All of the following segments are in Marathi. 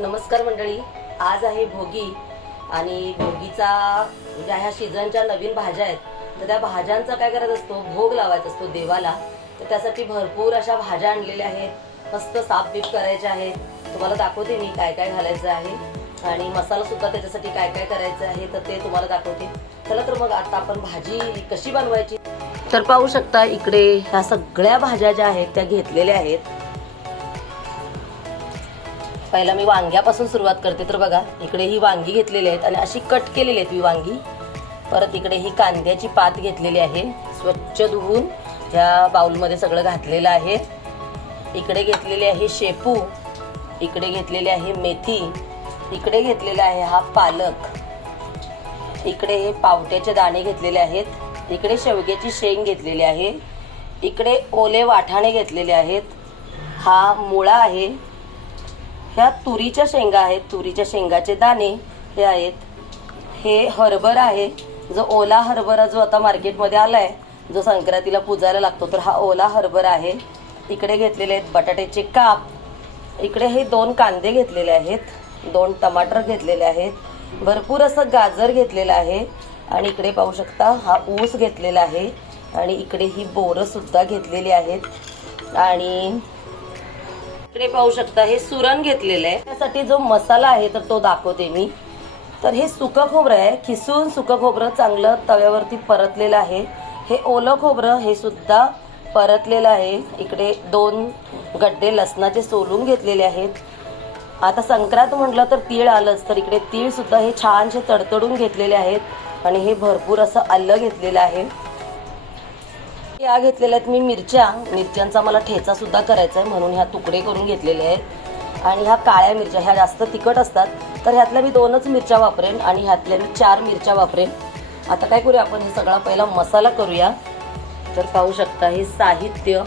नमस्कार मंडळी. आज आहे भोगी आणि भोगीचा ज्या ह्या सीझनच्या नवीन भाज्या आहेत. तर त्या भाज्यांचा काय करायचा असतो भोग लावायचा असतो देवाला. तर त्यासाठी भरपूर अशा भाज्या आणलेल्या आहेत. मस्त साफबीफ करायचे आहेत. तुम्हाला दाखवते मी काय काय घालायचं आहे. आणि मसाला सुद्धा त्याच्यासाठी काय काय करायचं आहे तर ते तुम्हाला दाखवते. चला तर मग आता आपण भाजी कशी बनवायची? तर पाहू शकता इकडे ह्या सगळ्या भाज्या ज्या आहेत त्या घेतलेल्या आहेत. पहिला मी वांग्यापासून सुरुवात करते. तर बघा इकडे ही वांगी घेतलेली आहेत आणि अशी कट केलेली आहेत ही वांगी. परत इकडे ही कांद्याची पात घेतलेली आहे. स्वच्छ धुवून ह्या बाऊलमध्ये सगळं घातलेलं आहे. इकडे घेतलेली आहे शेपू. इकडे घेतलेली आहे मेथी. इकडे घेतलेला आहे हा पालक. इकडे हे पावट्याचे दाणे घेतलेले आहेत. इकडे शेवग्याची शेंग घेतलेली आहे. इकडे ओले वाठाणे घेतलेले आहेत. हा मुळा आहे. ह्या तुरीच्या शेंगा आहेत तुरीच्या शेंगाचे दाणे हे आहेत. हे हरभर आहे. जो ओला हरभरा जो आता मार्केटमध्ये आलाय जो संक्रांतीला पूजायला लागतो तर हा ओला हरभरा आहे. इकडे घेतलेले आहेत बटाट्याचे काप. इकडे हे दोन कांदे घेतलेले आहेत दोन टमाटर घेतलेले आहेत. भरपूर असं गाजर घेतलेलं आहे. आणि इकडे पाहू शकता हा ऊस घेतलेला आहे. आणि इकडे ही बोरंसुद्धा घेतलेली आहेत. आणि इकडे पाहू शकता हे सुरण घेतलेलं आहे. त्यासाठी जो मसाला आहे तर तो दाखवते मी. तर हे सुकं खोबरं आहे. खिसून सुकं खोबरं चांगलं तव्यावरती परतलेलं आहे. हे ओलं खोबरं हे सुद्धा परतलेलं आहे. इकडे दोन गड्डे लसणाचे सोलून घेतलेले आहेत. आता संक्रांत म्हटलं तर तीळ आलंच तर इकडे तीळसुद्धा हे छानसे तडतडून घेतलेले आहेत. आणि हे भरपूर असं आलं घेतलेलं आहे. या घेतलेल्या आहेत मी मिरच्या. मिरच्यांचा मला ठेचा सुद्धा करायचा आहे म्हणून ह्या तुकडे करून घेतलेले आहेत. आणि ह्या काळ्या मिरच्या ह्या जास्त तिखट असतात. तर ह्यातल्या मी दोनच मिरच्या वापरेन आणि ह्यातल्या मी चार मिरच्या वापरेन. आता काय करूया आपण? हे सगळा पहिला मसाला करूया. तर पाहू शकता हे साहित्य.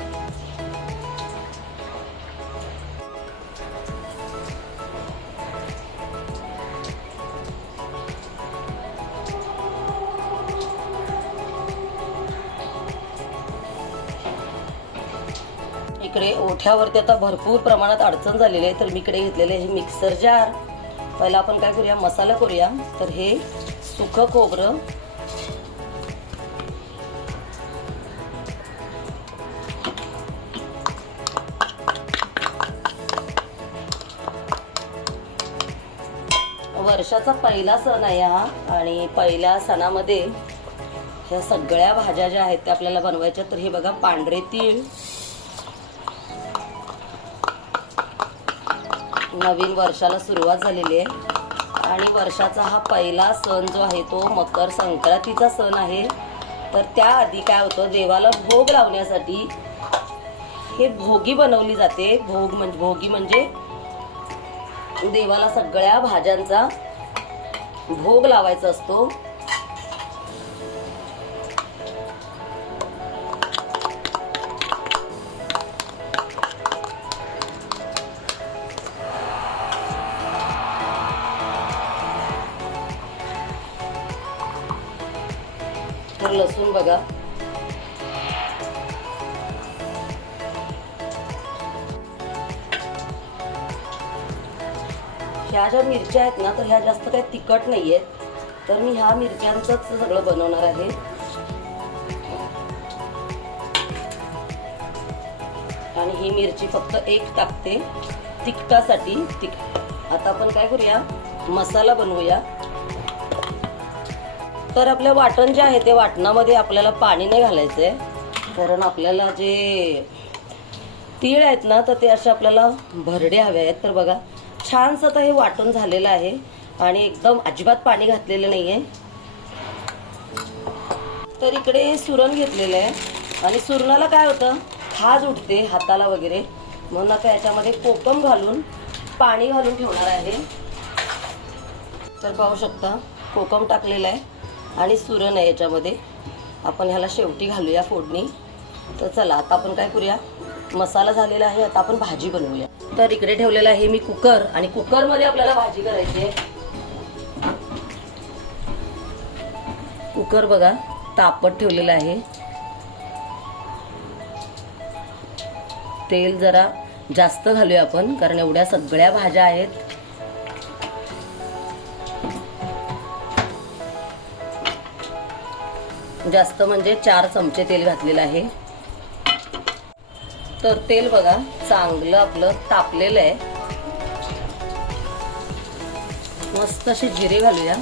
ह्यावरती आता भरपूर प्रमाणात अडचण झालेली आहे. तर मी इकडे घेतलेले हे मिक्सर जार पहिला आपण काय करूया? मसाला करूया. तर हे सुकं खोबरं. वर्षाचा पहिला सण आहे हा. आणि पहिल्या सणामध्ये ह्या सगळ्या भाज्या ज्या आहेत त्या आपल्याला बनवायच्या तर हे बघा पांढरे तीळ नवीन वर्षाला सुरुवात झालेली आहे. आणि वर्षाचा हा पहिला सण जो आहे तो मकर संक्रांतीचा सण आहे. तर त्याआधी काय होतं देवाला भोग लावण्यासाठी हे भोगी बनवली जाते. भोग म्हणजे भोगी म्हणजे देवाला सगळ्या भाज्यांचा भोग लावायचा असतो. ह्या ज्या मिरच्या आहेत ना तर ह्या जास्त काही तिखट नाही आहेत तर मी ह्या मिरच्यांचंच सगळं बनवणार आहे. आणि ही मिरची फक्त एक टाकते तिखटासाठी. तिख आता आपण काय करूया? मसाला बनवूया. तर आपलं वाटण जे आहे ते वाटणामध्ये आपल्याला पाणी नाही घालायचं आहे कारण आपल्याला जे तीळ आहेत ना तर ते असे आपल्याला भरडे हवे आहेत. तर बघा छानसं आता हे वाटून झालेलं आहे. आणि एकदम अजिबात पाणी घातलेलं नाही आहे तर इकडे सुरण घेतलेलं आहे. आणि सुरणाला काय होतं? खाज उठते हाताला वगैरे. म्हणून आता याच्यामध्ये कोकम घालून पाणी घालून ठेवणार आहे. तर पाहू शकता कोकम टाकलेलं आहे. आणि सुरण आहे याच्यामध्ये. आपण ह्याला शेवटी घालूया फोडणी. तर चला आता आपण काय करूया? मसाला झालेला आहे आता आपण भाजी बनवूया. तर इकडे ठेवलेला आहे मी कुकर आणि कुकरमध्ये आपल्याला भाजी करायची आहे. कुकर बघा तापट ठेवलेलं आहे. तेल जरा जास्त घालूया आपण कारण एवढ्या सगळ्या भाज्या आहेत. जास्त म्हणजे चार चमचे तेल घातलेलं आहे. तर तेल बघा चांगलं आपलं तापलेलं आहे. मस्त असे जिरे घालूया.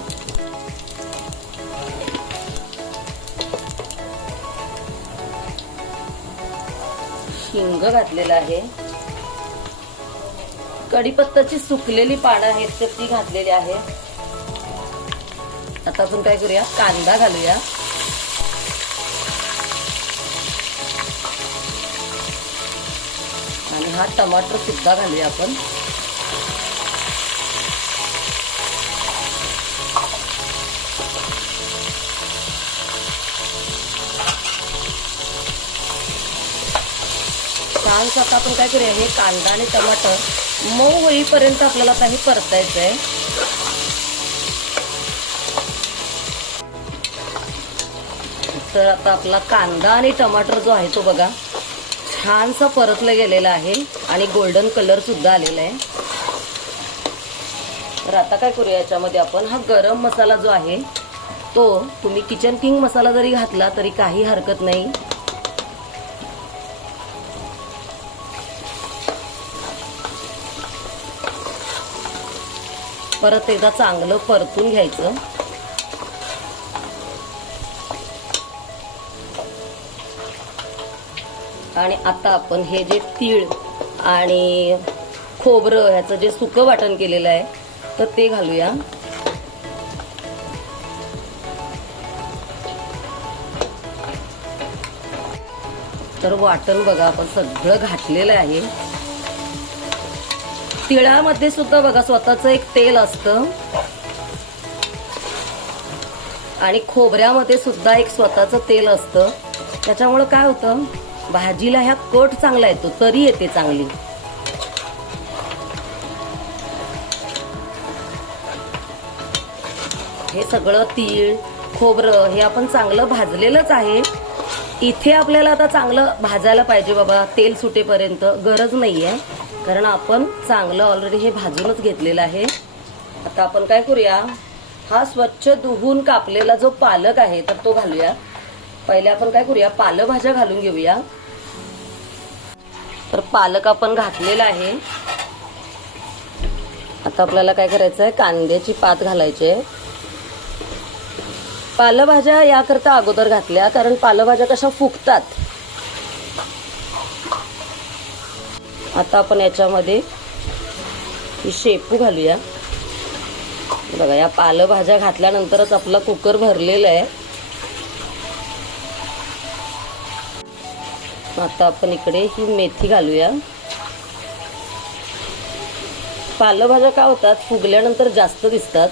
हिंग घातलेलं आहे. कढीपत्ताची सुकलेली पानं आहेत तर ती घातलेली आहे. आता आपण काय करूया? कांदा घालूया. हा टमाटर सुद्धा घालूया आपण. छान आता आपण काय करूया हे कांदा आणि टमाटर मऊ होईपर्यंत आपल्याला काही परतायचं आहे तर आता आपला कांदा आणि टमाटर जो आहे तो बघा. छानसं परतलं गेलेलं आहे आणि गोल्डन कलर सुद्धा आलेला आहे. तर आता काय करूया याच्यामध्ये आपण? हा गरम मसाला जो आहे तो तुम्ही किचन किंग मसाला जरी घातला तरी काही हरकत नाही. परत एकदा चांगलं परतून घ्यायचं. आणि आता आपण हे जे तीळ आणि खोबरं ह्याचं जे सुकं वाटण केलेलं आहे तर ते घालूया. तर वाटण बघा आपण सगळं घातलेलं आहे. तिळामध्ये सुद्धा बघा स्वतःचं एक तेल असतं. आणि खोबऱ्यामध्ये सुद्धा एक स्वतःचं तेल असतं. त्याच्यामुळं काय होतं? भाजीला ह्या कट चांगला येतो तरी येते चांगली. हे सगळं तीळ खोबरं हे आपण चांगलं भाजलेलंच आहे. इथे आपल्याला आता चांगलं भाजायला पाहिजे बाबा तेल सुटेपर्यंत गरज नाहीये. कारण आपण चांगलं ऑलरेडी हे भाजूनच घेतलेलं आहे. आता आपण काय करूया? हा स्वच्छ धुवून कापलेला जो पालक आहे तर तो घालूया. पहिले आपण काय करूया? पालेभाज्या घालून घेऊया. तर पालक आपण घातलेला आहे. आता आपल्याला काय करायचं आहे कांद्याची पात घालायची आहे. पालेभाज्या याकरता अगोदर घातल्या कारण पालेभाज्या कशा फुगतात? आता आपण याच्यामध्ये ही शेपू घालूया. बघा या पालेभाज्या घातल्यानंतरच आपला कुकर भरलेला आहे. आता आपण इकडे ही मेथी घालूया. पालेभाज्या काय होतात फुगल्यानंतर जास्त दिसतात.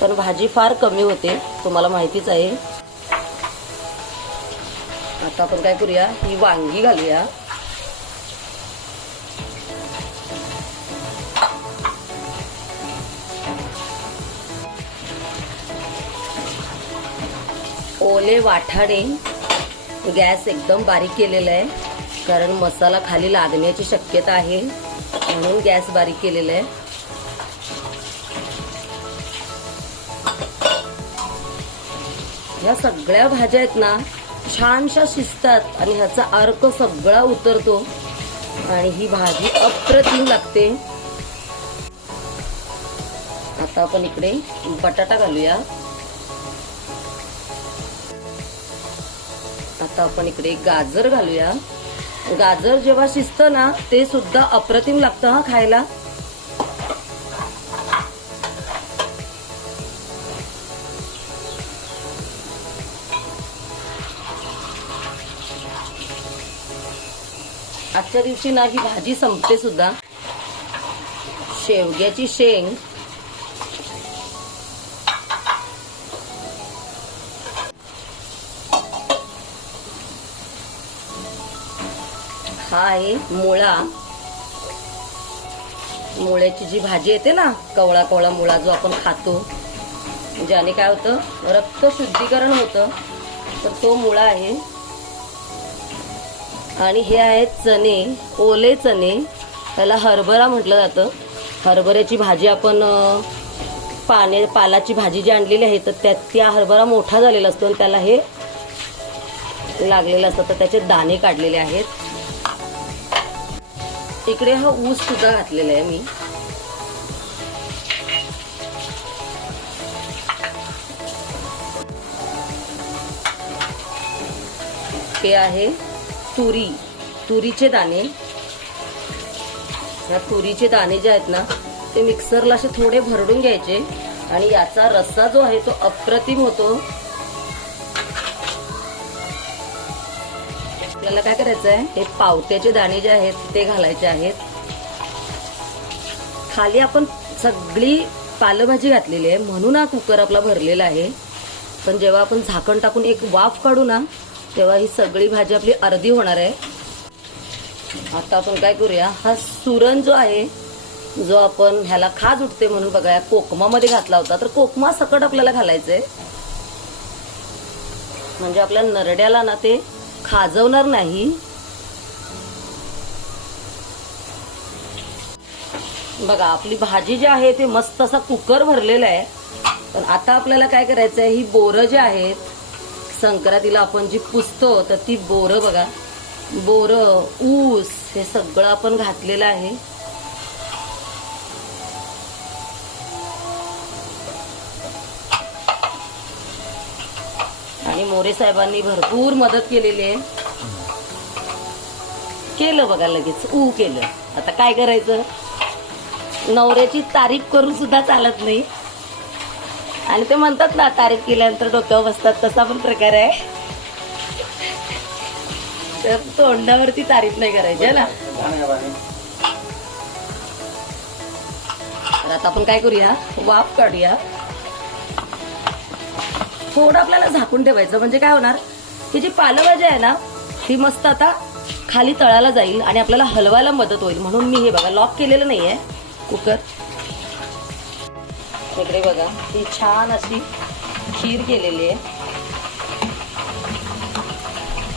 पण भाजी फार कमी होते तुम्हाला माहितीच आहे. आता आपण काय करूया ही वांगी घालूया. ओले वाठाणे गॅस एकदम बारीक केलेला आहे. कारण मसाला खाली लागण्याची शक्यता आहे. म्हणून गॅस बारीक केलेला आहे. या सगळ्या भाज्या आहेत ना छानशा शिजतात आणि ह्याचा अर्क सगळा उतरतो. आणि ही भाजी अप्रतिम लागते. आता आपण इकडे बटाटा घालूया. आता आपण इकडे गाजर घालूया. गाजर जेव्हा शिजतं ना ते सुद्धा अप्रतिम लागतं हा खायला. आजच्या दिवशी ना ही भाजी संपते सुद्धा. शेवग्याची शेंग हा आहे मुळा. मुळ्याची जी भाजी येते ना कवळा कवळा मुळा जो आपण खातो ज्याने काय होतं रक्त शुद्धीकरण होतं तर तो मुळा आहे. आणि हे आहेत चणे ओले चणे. त्याला हरभरा म्हटलं जातं. हरभऱ्याची भाजी आपण पाने पालाची भाजी जी आणलेली आहे तर त्यात त्या हरभरा मोठा झालेला असतो आणि त्याला हे लागलेलं असतं. तर त्याचे दाणे काढलेले आहेत. इकडे हा ऊस सुद्धा घातलेला आहे मी. हे आहे तुरी. तुरीचे दाणे. ह्या तुरीचे दाणे जे आहेत ना ते मिक्सरला असे थोडे भरडून घ्यायचे आणि याचा रस्सा जो आहे तो अप्रतिम होतो. आपल्याला काय करायचं आहे हे पावत्याचे दाणे जे आहेत ते घालायचे आहेत. खाली आपण सगळी पालभाजी घातलेली आहे. म्हणून हा कुकर आपला भरलेला आहे. पण जेव्हा आपण झाकण टाकून एक वाफ काढू ना तेव्हा ही सगळी भाजी आपली अर्धी होणार आहे. आता आपण काय करूया हा सुरण जो आहे जो आपण ह्याला खाज उठते म्हणून बघा या कोकमामध्ये घातला होता. तर कोकमा सकट आपल्याला घालायचंय. म्हणजे आपल्या नरड्याला ना ते खाजवणार नाही. बघा आपली भाजी जी आहे ते मस्त असा कुकर भरलेला आहे. पण आता आपल्याला काय करायचं आहे ही बोरं जी आहेत संक्रांतीला आपण जी पुसतो तर ती बोरं बघा. बोरं ऊस हे सगळं आपण घातलेलं आहे. आणि मोरे साहेबांनी भरपूर मदत केलेली आहे. केलं बघा लगेच. ऊ केलं. आता काय करायचं? नवऱ्याची तारीफ करून सुद्धा चालत नाही. आणि ते म्हणतात ना तारीफ केल्यानंतर डोक्यावर बसतात. तसा पण प्रकार आहे. तर तोंडावरती तारीफ नाही करायची ना? तर आता आपण काय करूया? वाफ काढूया. थोडं आपल्याला झाकून ठेवायचं. म्हणजे काय होणार? ही जी पालेभाजी आहे ना ती मस्त आता खाली तळाला जाईल आणि आपल्याला हलवायला मदत होईल. म्हणून मी हे बघा लॉक केलेलं नाही आहे कुकर. इकडे बघा ही छान अशी खीर केलेली आहे.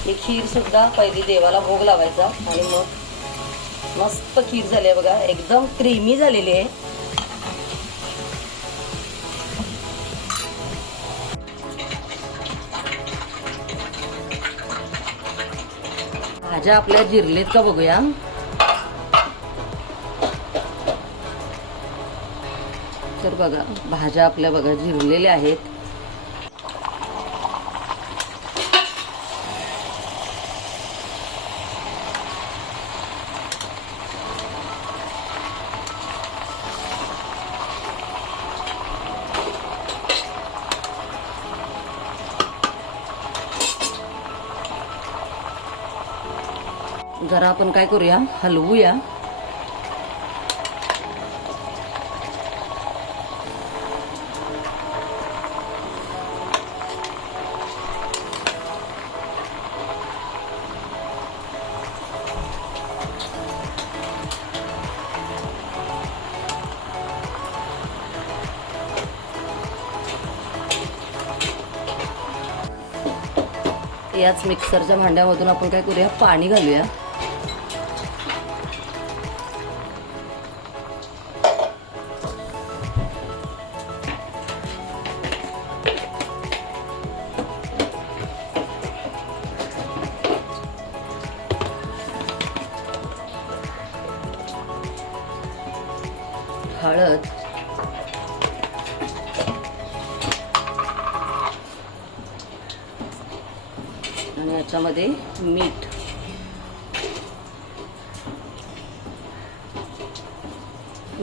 ही खीर सुद्धा पहिली देवाला भोग लावायचा. आणि मग मस्त खीर झाली आहे बघा. एकदम क्रीमी झालेली आहे. भाज्या आपल्या जिरलेत का बघूया. तर बघा भाज्या आपल्या बघा जिरलेल्या आहेत. जरा आपण काय करूया? हलवूया. याच मिक्सरच्या भांड्यामधून आपण काय करूया? पाणी घालूया. याच्यामध्ये मीठ.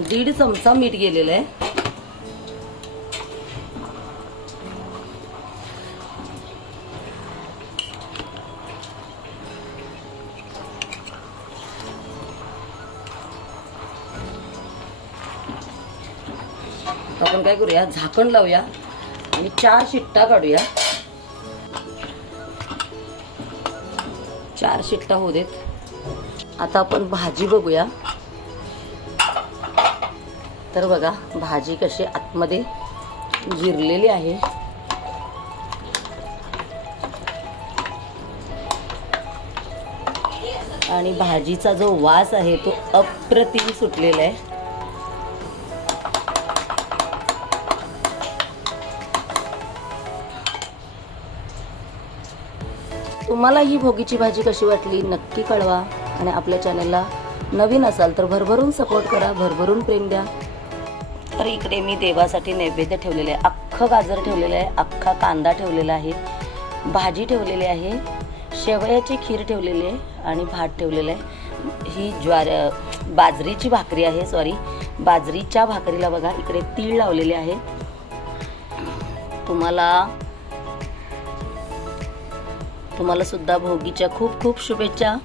दीड चमचा मीठ गेलेलं आहे. आपण काय करूया? झाकण लावूया आणि चार शिट्टा काढूया. चार शिट्टा होऊ देत. आता आपण भाजी बघूया. तर बघा भाजी कशी आतमध्ये जिरलेली आहे. आणि भाजीचा जो वास आहे तो अप्रतिम सुटलेला आहे. तुम्हाला ही भोगीची भाजी कशी वाटली नक्की कळवा. आणि आपल्या चॅनलला नवीन असाल तर भरभरून सपोर्ट करा भरभरून प्रेम द्या. तर इकडे मी देवासाठी नैवेद्य ठेवलेले आहे. अख्खं गाजर ठेवलेलं आहे अख्खा कांदा ठेवलेला आहे भाजी ठेवलेली आहे शेवयाची खीर ठेवलेली आहे आणि भात ठेवलेलं आहे. ही ज्वार बाजरीची भाकरी आहे सॉरी बाजरीच्या भाकरीला बघा इकडे तीळ लावलेले आहे. तुम्हाला तुम्हाला सुद्धा भोगीच्या खूप खूप शुभेच्छा.